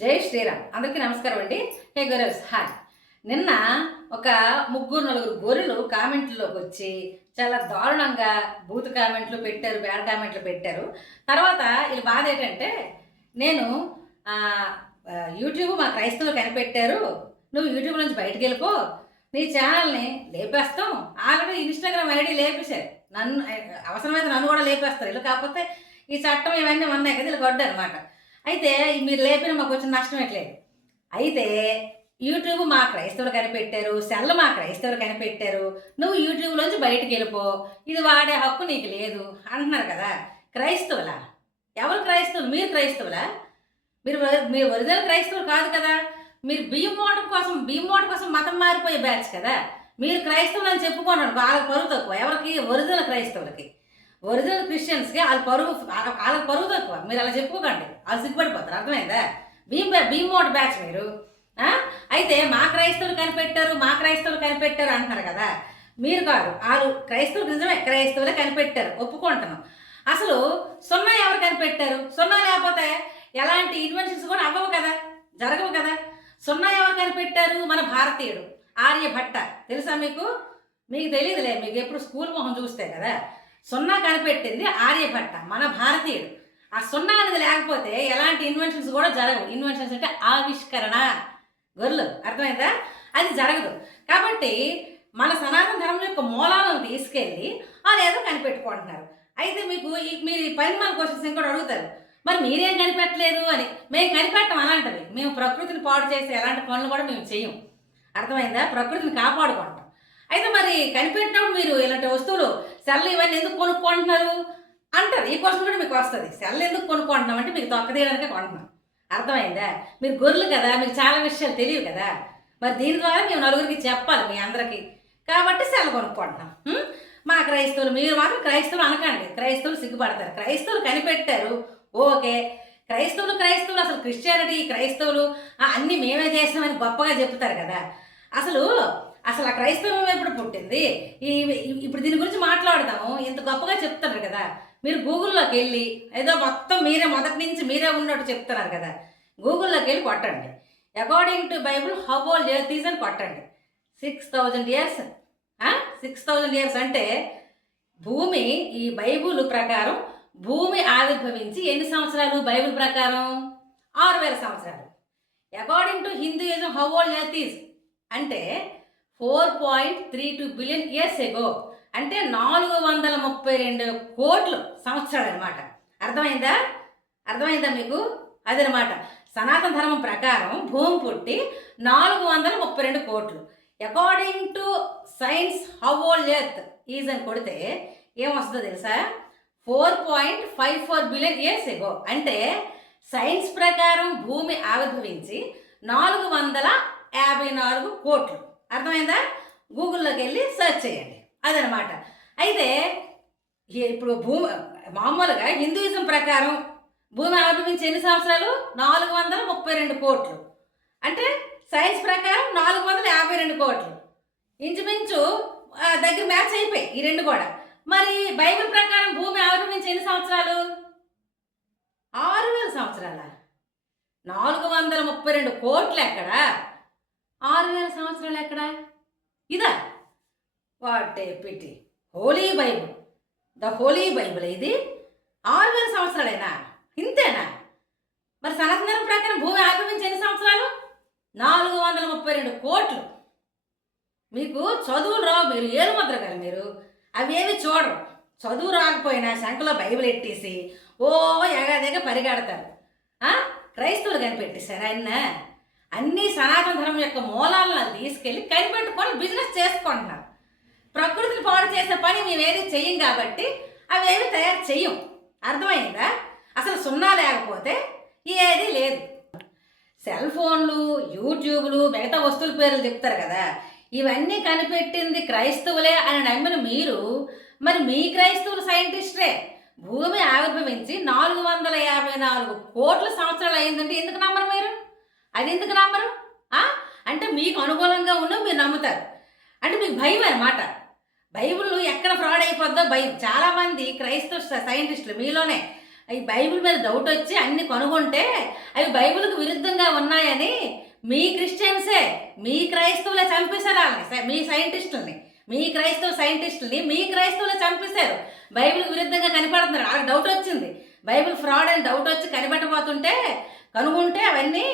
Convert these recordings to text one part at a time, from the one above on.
జై శ్రీరామ్. అందరికీ నమస్కారం అండి. హే గొర్రెస్, హాయ్. నిన్న ఒక ముగ్గురు నలుగురు గొర్రెలు కామెంట్లోకి వచ్చి చాలా దారుణంగా బూతు కామెంట్లు పెట్టారు, బ్యాడ్ కామెంట్లు పెట్టారు. తర్వాత వీళ్ళ బాధ ఏంటంటే, నేను యూట్యూబ్ మా క్రైస్తవులు కనిపెట్టారు, నువ్వు యూట్యూబ్ నుంచి బయటకు వెళ్ళిపో, నీ ఛానల్ని లేపేస్తాం. ఆల్రెడీ ఇన్స్టాగ్రామ్ ఐడి లేపేశారు, నన్ను అవసరమైతే నన్ను కూడా లేపేస్తారు వీళ్ళు. కాకపోతే ఈ చట్టం ఇవన్నీ ఉన్నాయి కదా, వీళ్ళు గొడ్డ అనమాట. అయితే మీరు లేపిన మాకు వచ్చిన నష్టం ఎట్లేదు. అయితే యూట్యూబ్ మా క్రైస్తవులు కనిపెట్టారు, సెల్ మా క్రైస్తవులు కనిపెట్టారు, నువ్వు యూట్యూబ్లోంచి బయటికి వెళ్ళిపో, ఇది వాడే హక్కు నీకు లేదు అంటున్నారు కదా. క్రైస్తవులా? ఎవరు క్రైస్తవులు? మీరు క్రైస్తవులా? మీరు ఒరిజినల్ క్రైస్తవులు కాదు కదా. మీరు బియ్యం మూట కోసం మతం మారిపోయే బ్యాచ్ కదా. మీరు క్రైస్తవులు అని చెప్పుకోన్నారు, వాళ్ళకి పరువు తక్కువ. ఎవరికి? ఒరిజినల్ క్రైస్తవులకి, ఒరిజినల్ క్రిస్టియన్స్కి వాళ్ళకి పరువు తక్కువ. మీరు అలా చెప్పుకోకండి, వాళ్ళు సిగ్గుపడిపోతారు. అర్థమైందా? భీమ్ మోట బ్యాచ్ మీరు. అయితే మా క్రైస్తవులు కనిపెట్టారు అంటున్నారు కదా. మీరు కాదు, వాళ్ళు క్రైస్తవులు. నిజమే, క్రైస్తవులే కనిపెట్టారు, ఒప్పుకుంటున్నాం. అసలు సున్నా ఎవరు కనిపెట్టారు? సున్నా లేకపోతే ఎలాంటి ఇన్వెన్షన్స్ కూడా అవ్వవు కదా, జరగవు కదా. సున్నా ఎవరు కనిపెట్టారు? మన భారతీయుడు ఆర్యభట్ట. తెలుసా మీకు? మీకు తెలియదులే, మీకు ఎప్పుడు స్కూల్ మొహం చూస్తే కదా. సున్నా కనిపెట్టింది ఆర్యభట్ట, మన భారతీయుడు. ఆ సున్నా అనేది లేకపోతే ఎలాంటి ఇన్వెన్షన్స్ కూడా జరగవు. ఇన్వెన్షన్స్ అంటే ఆవిష్కరణ, గొర్రెలు. అర్థమైందా? అది జరగదు. కాబట్టి మన సనాతన ధర్మం యొక్క మూలాలను తీసుకెళ్ళి వాళ్ళు ఏదో కనిపెట్టుకుంటున్నారు. అయితే మీరు ఈ పని మన క్వశ్చన్స్ కూడా అడుగుతారు, మరి మీరేం కనిపెట్టలేదు అని. మేము కనిపెట్టం అలాంటివి. మేము ప్రకృతిని పాడు చేసే ఎలాంటి పనులు కూడా మేము చెయ్యం. అర్థమైందా? ప్రకృతిని కాపాడుకుంటాం. అయితే మరి కనిపెట్టినప్పుడు మీరు ఇలాంటి వస్తువులు, సెల్ ఇవన్నీ ఎందుకు కొనుక్కుంటున్నారు అంటారు. ఈ క్వశ్చన్ కూడా మీకు వస్తుంది. సెల్ ఎందుకు కొనుక్కుంటున్నాం అంటే మీకు తొక్కదేయడానికే కొంటున్నాం. అర్థమైందా? మీరు గొర్రెలు కదా, మీకు చాలా విషయాలు తెలియవు కదా. మరి దీని ద్వారా మేము నలుగురికి చెప్పాలి, మీ అందరికీ. కాబట్టి సెల్ కొనుక్కుంటున్నాం. మా క్రైస్తవులు, మీరు మాత్రం క్రైస్తవులు అనకండి, క్రైస్తవులు సిగ్గుపడతారు. క్రైస్తవులు కనిపెట్టారు, ఓకే. క్రైస్తవులు అసలు క్రిస్టియానిటీ, క్రైస్తవులు అన్నీ మేమే చేస్తామని గొప్పగా చెప్తారు కదా. అసలు ఆ క్రైస్తవం ఎప్పుడు పుట్టింది? ఇప్పుడు దీని గురించి మాట్లాడదాము. ఇంత గొప్పగా చెప్తున్నారు కదా. మీరు గూగుల్లోకి వెళ్ళి ఏదో మొత్తం మీరే మొదటి నుంచి మీరే ఉన్నట్టు చెప్తున్నారు కదా. గూగుల్లోకి వెళ్ళి కొట్టండి, according to Bible how old earth is అని కొట్టండి. 6000 years. 6000 years అంటే భూమి, ఈ బైబుల్ ప్రకారం భూమి ఆవిర్భవించి ఎన్ని సంవత్సరాలు? బైబుల్ ప్రకారం 6000 సంవత్సరాలు. According to Hinduism how old earth is అంటే 4.32 billion years ago. అంటే 432 కోట్ల సంవత్సరాలు అనమాట. అర్థమైందా మీకు? అదనమాట. సనాతన ధర్మం ప్రకారం భూమి పుట్టి 432 కోట్లు. According to science how old earth is అని కొడితే ఏమొస్తుందో తెలుసా? 4.54 billion years ago. అంటే సైన్స్ ప్రకారం భూమి ఆవిర్భవించి 454 కోట్లు. అర్థమైందా? గూగుల్లోకి వెళ్ళి సెర్చ్ చేయండి. అదనమాట. అయితే ఇప్పుడు మామూలుగా హిందూయిజం ప్రకారం భూమి ఆవిర్భవించి ఎన్ని సంవత్సరాలు? 432 కోట్లు. అంటే సైన్స్ ప్రకారం 452 కోట్లు. ఇంచుమించు దగ్గర మ్యాచ్ అయిపోయి ఈ రెండు కూడా. మరి బైబిల్ ప్రకారం భూమి ఆవిర్భవించి ఎన్ని సంవత్సరాలు? 6000 సంవత్సరాల. 432 కోట్లు ఎక్కడా? 6000 సంవత్సరాలు ఎక్కడా? ఇదా? What a pity. Holy Bible, the Holy Bible ఇది 6000 సంవత్సరాలేనా? ఇంతేనా? మరి సనాతన ధర్మం ప్రకారం భూమి ఆక్రమించి ఎన్ని సంవత్సరాలు? 432 కోట్లు. మీకు చదువులు రావు, మీరు ఏలుముద్ర గారు, మీరు అవేవి చూడరు. చదువు రాకపోయినా శంఖలో బైబిల్ ఎట్టేసి ఓ ఎగాదేగా పరిగెడతారు. క్రైస్తవులు కనిపెట్టేశారు అన్నీ సనాతన ధర్మం యొక్క మూలాలను తీసుకెళ్ళి కనిపెట్టుకొని బిజినెస్ చేసుకుంటున్నారు. ప్రకృతిని పాడు చేసే పని మేమేది చెయ్యం కాబట్టి అవేవి తయారు చెయ్యం. అర్థమైందా? అసలు సున్నా లేకపోతే ఏది లేదు. సెల్ ఫోన్లు, యూట్యూబ్లు, మిగతా వస్తువుల పేర్లు చెప్తారు కదా, ఇవన్నీ కనిపెట్టింది క్రైస్తవులే అని నమ్మిన మీరు, మరి మీ క్రైస్తవులు సైంటిస్టులే. భూమి ఆవిర్భవించి 454 కోట్ల సంవత్సరాలు అయిందంటే ఎందుకు నమ్మరు మీరు? అది ఎందుకు నమ్మరు? అంటే మీకు అనుకూలంగా ఉన్న మీరు నమ్ముతారు. అంటే మీకు భయం అన్నమాట. బైబిల్ ఎక్కడ ఫ్రాడ్ అయిపోద్దో భయం. చాలామంది క్రైస్తవ సైంటిస్టులు మీలోనే అవి బైబిల్ మీద డౌట్ వచ్చి అన్ని కనుగొంటే అవి బైబిల్కి విరుద్ధంగా ఉన్నాయని మీ క్రిస్టియన్సే, మీ క్రైస్తవులే చంపేశారు వాళ్ళని, మీ సైంటిస్టులని, మీ క్రైస్తవ సైంటిస్టులని మీ క్రైస్తవులే చంపేశారు. బైబిల్కి విరుద్ధంగా కనిపెడుతున్నారు. వాళ్ళకి డౌట్ వచ్చింది, బైబిల్ ఫ్రాడ్ అని డౌట్ వచ్చి కనిపెట్టబోతుంటే కనుగొంటే అవన్నీ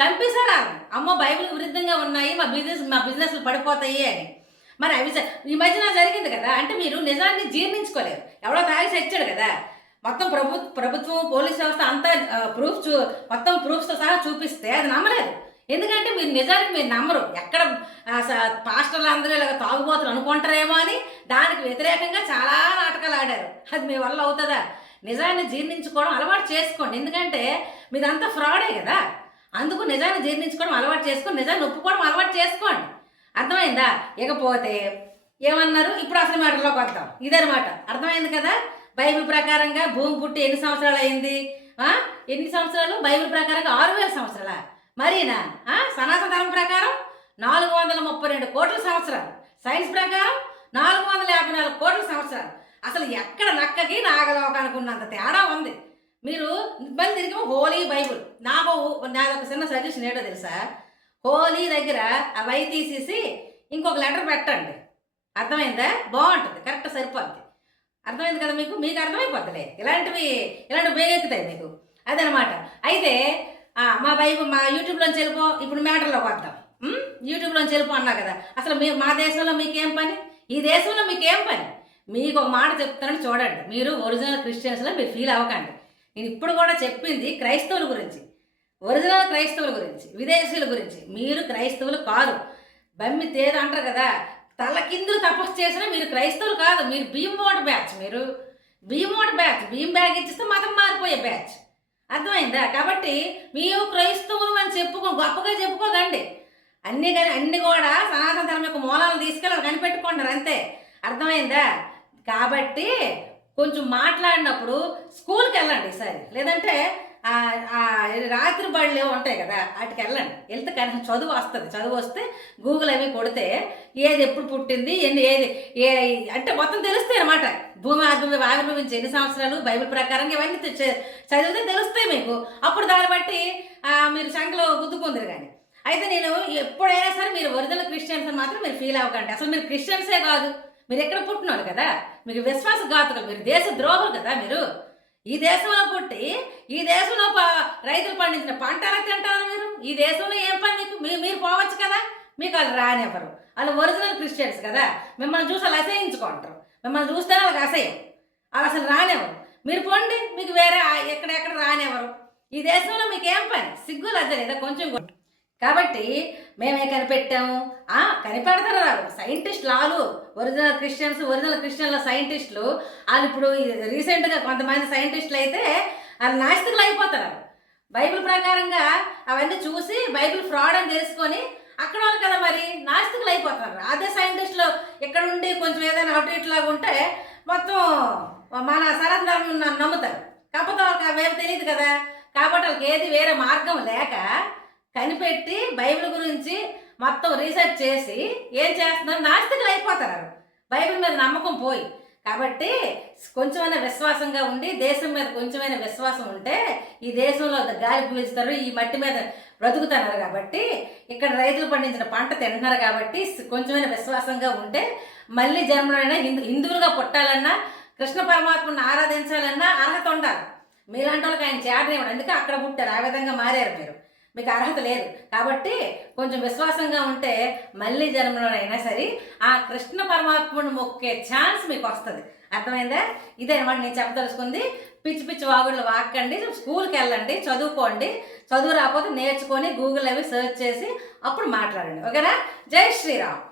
చంపేశారు వాళ్ళని. అమ్మో బైబిల్కి విరుద్ధంగా ఉన్నాయి, మా బిజినెస్లు పడిపోతాయి అని. మరి అవి ఈ మధ్యన జరిగింది కదా. అంటే మీరు నిజాన్ని జీర్ణించుకోలేరు. ఎవడో తాగి చచ్చాడు కదా, మొత్తం ప్రభుత్వం పోలీస్ వ్యవస్థ అంతా మొత్తం ప్రూఫ్స్తో సహా చూపిస్తే అది నమ్మలేదు. ఎందుకంటే మీరు నిజానికి మీరు నమ్మరు. ఎక్కడ పాస్టర్లు అందరూ ఇలాగ తాగుబోతులు అనుకుంటారేమో అని దానికి వ్యతిరేకంగా చాలా నాటకాలు ఆడారు. అది మీ వల్ల అవుతుందా? నిజాన్ని జీర్ణించుకోవడం అలవాటు చేసుకోండి. ఎందుకంటే మీదంతా ఫ్రాడే కదా. అందుకు నిజాన్ని జీర్ణించుకోవడం అలవాటు చేసుకొని నిజాన్ని ఒప్పుకోవడం అలవాటు చేసుకోండి. అర్థమైందా? ఇకపోతే ఏమన్నారు, ఇప్పుడు అసలు మ్యాటర్లోకి వద్దాం. ఇదనమాట, అర్థమైంది కదా. బైబిల్ ప్రకారంగా భూమి పుట్టి ఎన్ని సంవత్సరాలు అయింది? ఎన్ని సంవత్సరాలు? బైబిల్ ప్రకారంగా 6000 సంవత్సరాల. మరీనా సనాతన ధర్మం ప్రకారం 432 కోట్ల సంవత్సరాలు, సైన్స్ ప్రకారం 454 కోట్ల సంవత్సరాలు. అసలు ఎక్కడ నక్కకి నాగలోకానికి ఉన్నంత తేడా ఉంది. మీరు ఇబ్బంది తిరిగి హోలీ బైబుల్, నాదొక చిన్న సజెషన్ ఏంటో తెలుసా? హోలీ దగ్గర అవి తీసేసి ఇంకొక లెటర్ పెట్టండి. అర్థమైందా? బాగుంటుంది, కరెక్ట్ సరిపోద్ది. అర్థమైంది కదా మీకు? మీకు అర్థమైపోద్దిలే. ఇలాంటివి బేగెక్కుతాయి మీకు. అదనమాట. అయితే మా యూట్యూబ్లోంచి వెళ్ళిపో. ఇప్పుడు మ్యాటర్లోకి వద్దాం. యూట్యూబ్లోంచి వెళ్ళిపో అన్నా కదా. అసలు మా దేశంలో మీకేం పని? ఈ దేశంలో మీకేం పని? మీకు ఒక మాట చెప్తానని చూడండి. మీరు ఒరిజినల్ క్రిస్టియన్స్లో మీరు ఫీల్ అవ్వకండి. నేను ఇప్పుడు కూడా చెప్పింది క్రైస్తవుల గురించి, ఒరిజినల్ క్రైస్తవుల గురించి, విదేశీయుల గురించి. మీరు క్రైస్తవులు కాదు. బమ్మి తేద అంటారు కదా, తలకిందులు తపస్సు చేసినా మీరు క్రైస్తవులు కాదు. మీరు బియ్యం మోట బ్యాచ్. మీరు బియ్యం బ్యాగ్ ఇచ్చిస్తే మతం మారిపోయే బ్యాచ్. అర్థమైందా? కాబట్టి మీరు క్రైస్తవులు అని గొప్పగా చెప్పుకోకండి. అన్ని కూడా సనాతన ధర్మం యొక్క మూలాలను తీసుకెళ్ళి కనిపెట్టుకుంటారు అంతే. అర్థమైందా? కాబట్టి కొంచెం మాట్లాడినప్పుడు స్కూల్కి వెళ్ళండి సరే, లేదంటే రాత్రి బళ్ళు ఉంటాయి కదా వాటికి వెళ్ళండి. వెళ్తే కనీసం చదువు వస్తుంది. చదువు వస్తే గూగుల్ అవి కొడితే ఏది ఎప్పుడు పుట్టింది అంటే మొత్తం తెలుస్తాయి అన్నమాట. భూమి ఆవిర్భవించి ఎన్ని సంవత్సరాలు బైబిల్ ప్రకారంగా ఇవన్నీ చదివితే తెలుస్తాయి మీకు. అప్పుడు దాన్ని బట్టి మీరు సంఖ్యలో గుద్దుకుందరు. కానీ అయితే నేను ఎప్పుడైనా సరే మీరు ఒరిజినల్ క్రిస్టియన్స్ అని మాత్రం మీరు ఫీల్ అవ్వకండి. అసలు మీరు క్రిస్టియన్సే కాదు, మీరు ఎక్కడ పుట్టినారు కదా, మీకు విశ్వాసఘాతులు, మీరు దేశ ద్రోహులు కదా. మీరు ఈ దేశంలో పుట్టి ఈ దేశంలో రైతులు పండించిన పంట ఎలా తింటారు మీరు? ఈ దేశంలో ఏం పని మీకు? మీరు పోవచ్చు కదా. మీకు వాళ్ళు రానివ్వరు. వాళ్ళు ఒరిజినల్ క్రిస్టియన్స్ కదా. మిమ్మల్ని చూసి వాళ్ళు అసహించుకుంటారు. మిమ్మల్ని చూస్తేనే వాళ్ళకి అసహ్యం. వాళ్ళు అసలు రానివ్వరు. మీరు పోండి, మీకు వేరే ఎక్కడెక్కడ రానివ్వరు. ఈ దేశంలో మీకు ఏం పని? సిగ్గు లజ్జ లేదా కొంచెం? కాబట్టి మేమే కనిపెట్టాము. కనిపెడతారు రాదు సైంటిస్టులు. వాళ్ళు ఒరిజినల్ క్రిస్టియన్ల సైంటిస్టులు. వాళ్ళు ఇప్పుడు రీసెంట్గా కొంతమంది సైంటిస్టులు అయితే వాళ్ళు నాస్తికులు అయిపోతారు. బైబిల్ ప్రకారంగా అవన్నీ చూసి బైబిల్ ఫ్రాడ్ అని తెలుసుకొని అక్కడ వాళ్ళు కదా మరి నాస్తికులు అయిపోతున్నారు. అదే సైంటిస్టులు ఇక్కడ ఉండి కొంచెం ఏదైనా అటు ఇట్లాగా ఉంటే మొత్తం మన సనాతన ధర్మం నమ్ముతారు. కాకపోతే వాళ్ళకి అవేమి తెలియదు కదా. కాబట్టి వాళ్ళకి ఏది వేరే మార్గం లేక కనిపెట్టి బైబిల్ గురించి మొత్తం రీసెర్చ్ చేసి ఏం చేస్తున్నారు? నాస్తికులు అయిపోతారు బైబిల్ మీద నమ్మకం పోయి. కాబట్టి కొంచెమైనా విశ్వాసంగా ఉండి దేశం మీద కొంచెమైనా విశ్వాసం ఉంటే ఈ దేశంలో గాలి పీల్చుతారు, ఈ మట్టి మీద బ్రతుకుతున్నారు. కాబట్టి ఇక్కడ రైతులు పండించిన పంట తింటున్నారు. కాబట్టి కొంచెమైనా విశ్వాసంగా ఉంటే మళ్ళీ జన్మలైనా హిందువులుగా పుట్టాలన్నా కృష్ణ పరమాత్మను ఆరాధించాలన్నా అర్హత ఉండాలి. మీలాంటి వాళ్ళకి ఆయన చేరనివ్వడు. అందుకే అక్కడ పుట్టారు, ఆ విధంగా మారారు. మీకు అర్హత లేదు. కాబట్టి కొంచెం విశ్వాసంగా ఉంటే మళ్ళీ జన్మలోనైనా సరే ఆ కృష్ణ పరమాత్ముని మొక్కే ఛాన్స్ మీకు వస్తుంది. అర్థమైందా? ఇదే అనమాట నేను చెప్పదలుచుకుంది. పిచ్చి వాగుళ్ళు వాక్కండి, స్కూల్కి వెళ్ళండి, చదువుకోండి. చదువు రాకపోతే నేర్చుకొని గూగుల్ అవి సెర్చ్ చేసి అప్పుడు మాట్లాడండి. ఓకేనా? జై శ్రీరామ్.